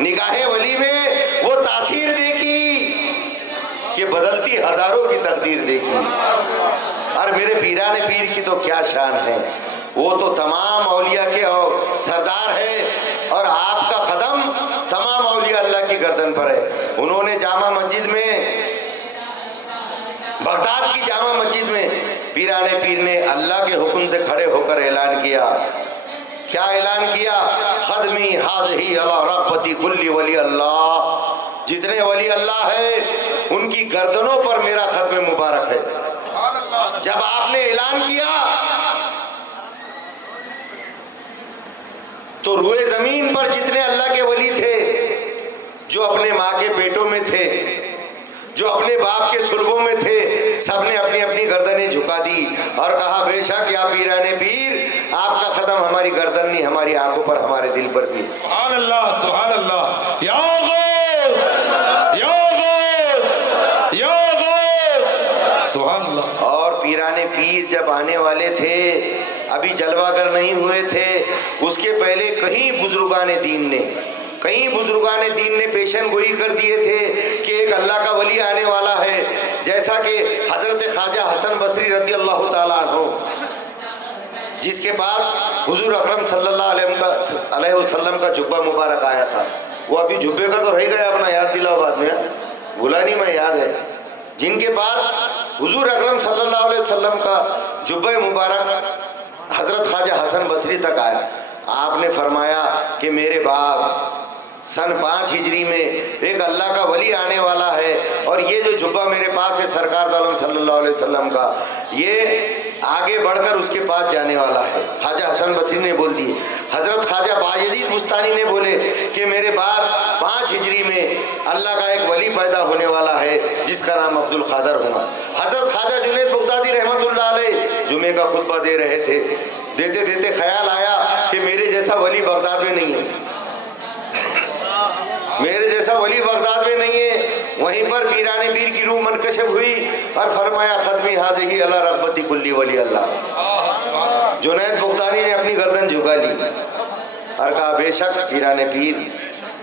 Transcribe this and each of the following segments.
निगाहे वली में वो तासीर देखी कि बदलती हजारों की तकदीर देखी। और मेरे पीराने पीर की तो क्या शान है, वो तो तमाम औलिया के सरदार है और आपका कदम तमाम औलिया अल्लाह की गर्दन पर है। उन्होंने जामा मस्जिद में, बगदाद की जामा मस्जिद में पीराने पीर ने अल्लाह के हुक्म से खड़े होकर ऐलान किया। क्या ऐलान किया? खदमी हाज़ही अला रग़बती कुल्ली वली अल्लाह, जितने वली अल्लाह है उनकी गर्दनों पर मेरा खत्म मुबारक है। जब आपने ऐलान किया तो रुए जमीन पर जितने अल्लाह के वली थे, जो अपने माँ के पेटों में थे, जो अपने बाप के सुल्बों में थे, सबने अपनी अपनी गर्दनें झुका दी और कहा बेशक या पीराने पीर, आपका कदम हमारी गर्दन नहीं, हमारी आंखों पर, हमारे दिल पर भी। सुभान अल्लाह, सुभान अल्लाह। या गौस, या गौस, या गौस, सुभान अल्लाह। और पीराने पीर जब आने वाले थे, अभी जलवागर नहीं हुए थे, उसके पहले कहीं बुजुर्गाने दीन ने पेशन गोई कर दिए थे कि एक अल्लाह का वली आने वाला है। जैसा कि हजरत ख्वाजा हसन बसरी रज़ी अल्लाह ताला अन्हु, जिसके पास हुजूर अकरम सल्लल्लाहु अलैहि वसल्लम का जुब्बा मुबारक आया था, वो अभी जुब्बे का तो रह गया, अपना याद दिलाओ बाद में, भूला नहीं मैं, याद है। जिनके पास हुजूर अकरम सल्लल्लाहु अलैहि वसल्लम का जुब्बा मुबारक हजरत ख्वाजा हसन बसरी तक आया, आपने फरमाया कि मेरे बाप सन 5 हिजरी में एक अल्लाह का वली आने वाला है और ये जो जुब्बा मेरे पास है सरकार दो आलम सल्लल्लाहु अलैहि वसल्लम का, ये आगे बढ़कर उसके पास जाने वाला है। ख्वाजा हसन बसरी ने बोल दिए। हजरत ख्वाजा बायजीद बुस्तानी ने बोले कि मेरे बाद 5 हिजरी में अल्लाह का एक वली पैदा होने वाला है जिसका नाम अब्दुल कादर होगा। हजरत ख्वाजा जुनैद बगदादी रहमतुल्लाह अलैह जुमे का खुतबा दे रहे थे, देते देते ख्याल आया कि मेरे जैसा वली बगदाद में नहीं है, मेरे जैसा वली बगदाद में नहीं है। वहीं पर पीराने पीर की रूह मनकशफ हुई और फरमाया खदमी हाज़ही अला रग़बती कुल्ली वली अल्लाह। जुनैद बगदादी ने अपनी गर्दन झुका ली और कहा बेशक पीराने पीर,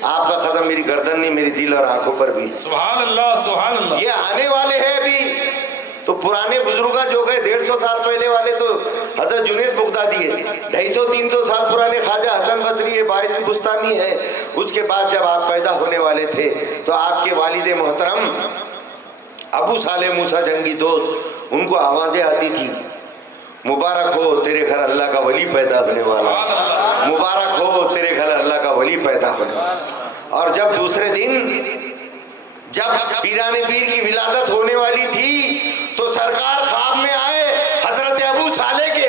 आपका कदम मेरी गर्दन नहीं, मेरी दिल और आंखों पर भी। सुभान अल्लाह, सुभान अल्लाह। ये आने वाले हैं अभी तो पुराने बुजुर्ग जो गए 150 साल पहले वाले तो हजरत जुनैद बगदादी है, 250-300 साल पुराने ख्वाजा हसन बसरी है, बायजीद बुस्तानी है। उसके बाद जब आप पैदा होने वाले थे तो आपके वालिद मोहतरम अबू साले मूसा जंगी दोस्त, उनको आवाज़ें आती थी, मुबारक हो तेरे घर अल्लाह का वली पैदा होने वाला, मुबारक हो तेरे घर अल्लाह का वली पैदा होने वाला। और जब दूसरे दिन जब पीराने पीर की विलादत होने वाली थी तो सरकार ख्वाब में आए हजरत अबू साले के,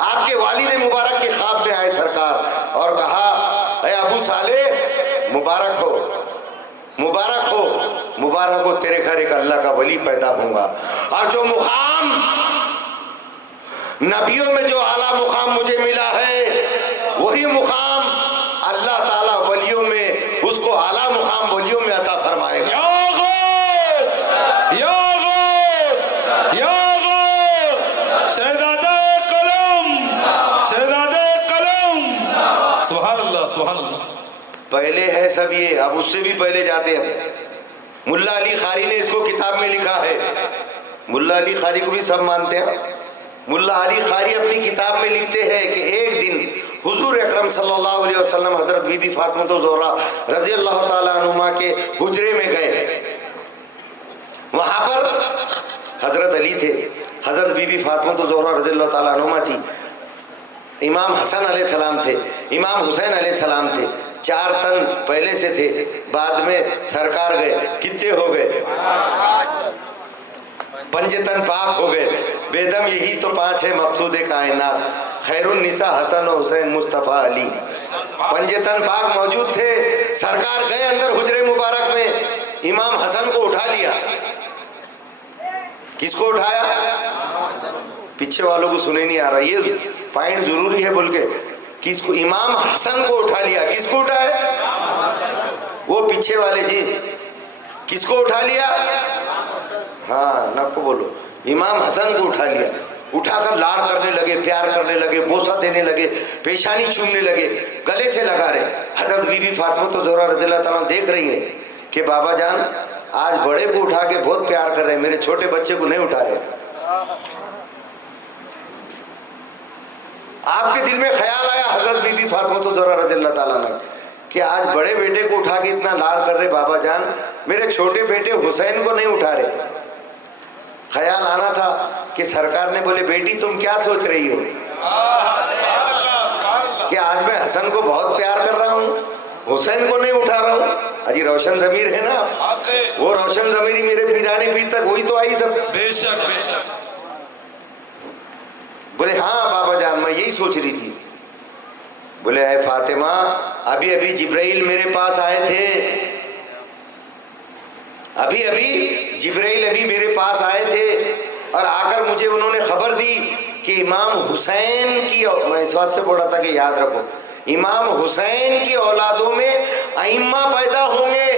आपके वालिद मुबारक के ख्वाब में आए सरकार और कहा अरे अबू साले मुबारक हो, मुबारक हो, मुबारक हो तेरे घर एक अल्लाह का वली पैदा होगा। और जो मुकाम नबियों में जो आला मुकाम मुझे मिला है वही मुकाम अल्लाह ताला वलियों में उसको आला मुकाम वलियों में अता फरमाएगा। सुभान अल्लाह, सुभान अल्लाह। पहले है सब ये, अब उससे भी पहले जाते हैं। मुल्ला अली खारी ने इसको किताब में लिखा है, मुल्ला अली खारी को भी सब मानते हैं। मुल्ला अली खारी अपनी किताब में लिखते हैं कि एक दिन हुजूर अकरम सल्लल्लाहु अलैहि वसल्लम हजरत बीबी फातिमा ज़ोहरा रज़ी अल्लाह ताला अन्हुमा के हुजरे में गए। वहाँ पर हजरत अली थे, हजरत बीबी फातिमा ज़ोहरा रज़ी अल्लाह ताला अन्हुमा थी, इमाम हसन अलैहिस्सलाम थे, इमाम हुसैन अलैहिस्सलाम थे। 4 तन पहले से थे, बाद में सरकार गए, कितने हो गए? 5 तन पाक हो गए। बेदम यही तो 5 है मकसूद कायनात, खैरुन निसा हसन और हुसैन मुस्तफ़ा अली। 5 तन पाक मौजूद थे। सरकार गए अंदर हुजरे मुबारक में, इमाम हसन को उठा लिया। किसको उठाया? पीछे वालों को सुने नहीं आ रहा, ये पॉइंट जरूरी है बोल के, किसको? इमाम हसन को उठा लिया। किसको उठाया? वो पीछे वाले जी, किसको उठा लिया? हाँ नको बोलो, इमाम हसन को उठा लिया। उठाकर लाड़ करने लगे, प्यार करने लगे, बोसा देने लगे, पेशानी चूमने लगे, गले से लगा रहे। हजरत बीबी फातिमा तो ज़ोहरा रज़ियल्लाहु ताला देख रही है कि बाबा जान आज बड़े को उठा के बहुत प्यार कर रहे हैं, मेरे छोटे बच्चे को नहीं उठा रहे। आपके दिल में ख्याल आया हजरत बीबी फातिमा तो ज़ोहरा रज़ियल्लाहु ताला ने कि आज बड़े बेटे को उठा के इतना लाड़ कर रहे बाबा जान, मेरे छोटे बेटे हुसैन को नहीं उठा रहे। ख्याल आना था कि सरकार ने बोले बेटी तुम क्या सोच रही हो कि आज मैं हसन को बहुत प्यार कर रहा हूँ, हुसैन को नहीं उठा रहा हूँ। अजी रोशन जमीर है ना, वो रोशन जमीरी मेरे पीराने पीर तक वही तो आई सब। बेशक बेशक। बोले हाँ बाबा जान मैं यही सोच रही थी। बोले अरे फातिमा अभी अभी जिब्राइल मेरे पास आए थे, अभी अभी जिब्राइल अभी मेरे पास आए थे और आकर मुझे उन्होंने खबर दी कि इमाम हुसैन की, मैं इस बात से बोल रहा था कि याद रखो, इमाम हुसैन की औलादों में अइम्मा पैदा होंगे,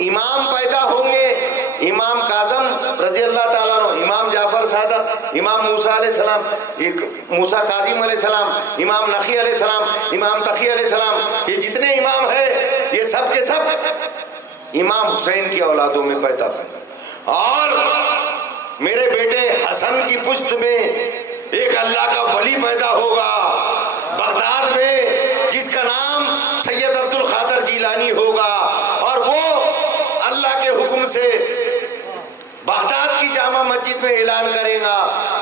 इमाम पैदा होंगे। इमाम काज़म रज़ी अल्लाह ताला अन्हु, इमाम जाफर सादक, इमाम मूसा अलैहिस्सलाम, मूसा काज़िम अलैहिस्सलाम, इमाम नखी अलैहिस्सलाम, इमाम तकी अलैहिस्सलाम, ये जितने इमाम हैं ये सब के सब इमाम हुसैन की औलादों में पैदा था। और मेरे बेटे हसन की पुश्त में एक अल्लाह का वली पैदा होगा बगदाद में, जिसका नाम सैयद अब्दुल कादिर जिलानी होगा, और वो अल्लाह के हुक्म से बगदाद की जामा मस्जिद में ऐलान करेगा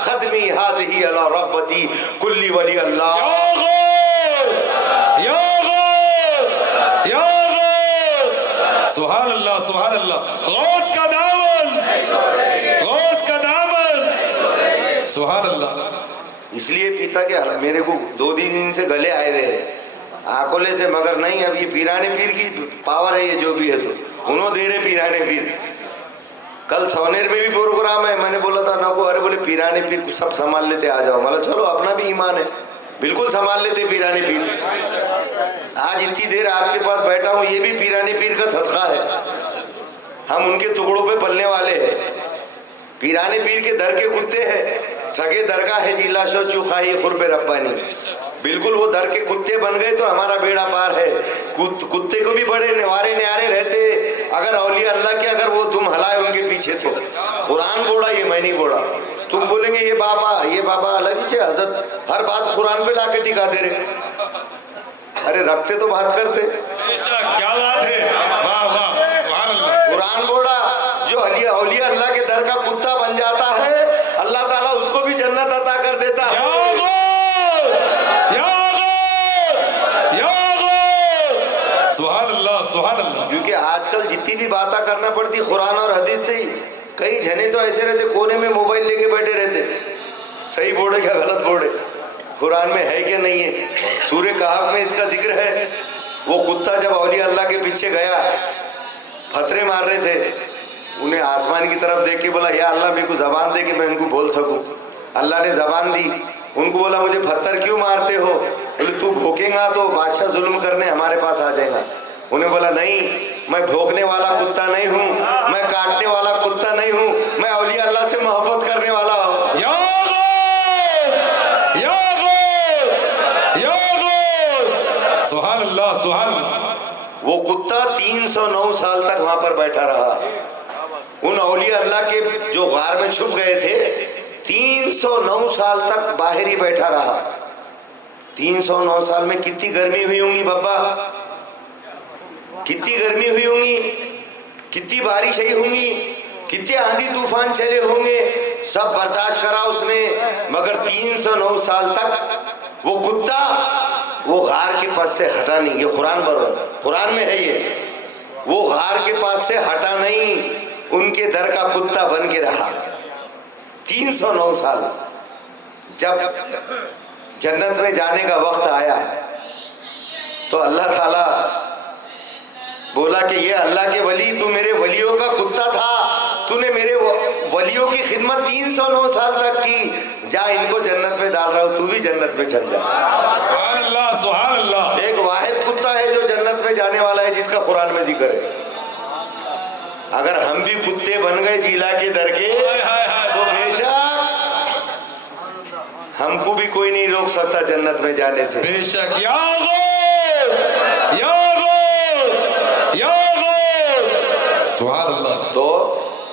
खदमी हाज़िही अला रग़बती कुल्ली वली अल्लाह। सुभान अल्लाह सुभान अल्लाह। गौस का दामन, गौस का दामन, सुभान अल्लाह। इसलिए पीता कि मेरे को 2 दिन से गले आए हुए हैं आकोले से, मगर नहीं अब ये पीराने पीर की पावर है, ये जो भी है तो उन्होंने दे रहे पीराने पीर। कल सवनेर में भी प्रोग्राम है, मैंने बोला था ना को, अरे बोले पीराने पीर सब संभाल लेते आ जाओ। मतलब चलो अपना भी ईमान है, बिल्कुल संभाल लेते पीराने पीर। आज इतनी देर आपके पास बैठा हूँ ये भी पीराने पीर का सदका है, हम उनके टुकड़ों पे पलने वाले हैं। पीराने पीर के दर के कुत्ते हैं, सगे दरगाह है जिला शो चुखाई खुरबे रब्बानी, बिल्कुल वो दर के कुत्ते बन गए तो हमारा बेड़ा पार है। कुत्ते को भी बड़े निवारे न्यारे रहते अगर औलिया अल्लाह के अगर वो दुम हलाए उनके पीछे तो। कुरान बोला ये मैं नहीं बोला, तुम बोलेंगे ये बाबा अलग ही क्या, हजरत हर बात कुरान पे लाके टिका दे रहे। अरे रखते तो बात करते, क्या बात है, वाह वाह सुभान अल्लाह। कुरान बोला जो औलिया अल्लाह के दर का कुत्ता बन जाता है अल्लाह ताला उसको भी जन्नत अता कर देता है। सुभान अल्लाह सुभान अल्लाह। क्योंकि आजकल जितनी भी बातें करना पड़ती कुरान और हदीस से ही, कई जने तो ऐसे रहते कोने में मोबाइल लेके बैठे रहते, सही बोले क्या गलत बोले, कुरान में है क्या नहीं है। सूर्य कहफ में इसका जिक्र है, वो कुत्ता जब औलिया अल्लाह के पीछे गया, फतरे मार रहे थे, उन्हें आसमान की तरफ देख के बोला या अल्लाह मेरे को ज़बान दे कि मैं इनको बोल सकूं। अल्लाह ने ज़बान दी, उनको बोला मुझे पत्थर क्यों मारते हो, बोले तू भोंकेगा तो बादशाह जुल्म करने हमारे पास आ जाएगा। उन्हें बोला नहीं मैं भोंकने वाला कुत्ता नहीं हूँ, मैं काटने वाला कुत्ता नहीं हूँ, मैं औलिया अल्लाह से मोहब्बत करने वाला हूँ। सुभान अल्लाह सुभान अल्लाह। वो कुत्ता 309 साल तक वहां पर बैठा रहा। उन औलिया अल्लाह के जो गार में छुप गए थे 309 साल तक बाहर ही बैठा रहा। 309 साल में कितनी गर्मी हुई होंगी बब्बा, कितनी गर्मी हुई होंगी, कितनी बारिश हुई होंगी, कितने आंधी तूफान चले होंगे, सब बर्दाश्त करा उसने। मगर 309 साल तक वो कुत्ता वो गार के पास से हटा नहीं। ये कुरान में है, ये वो गार के पास से हटा नहीं, उनके दर का कुत्ता बन के रहा 309 साल। जब जन्नत में जाने का वक्त आया तो अल्लाह ताला बोला कि ये अल्लाह के वली, तू मेरे वलियों का कुत्ता था, तूने मेरे वलियों की खिदमत 309 साल तक की, जा इनको जन्नत में डाल रहा हूं, तू भी जन्नत में चल जा। सुभान अल्लाह सुभान अल्लाह। एक वाहिद कुत्ता है जो जन्नत में जाने वाला है, जिसका कुरान में जिक्र है। अगर हम भी कुत्ते बन गए जिला के दर के तो बेशक हमको भी कोई नहीं रोक सकता जन्नत में जाने से। बेशक या गौस, या गौस, या गौस। सुभान अल्लाह। तो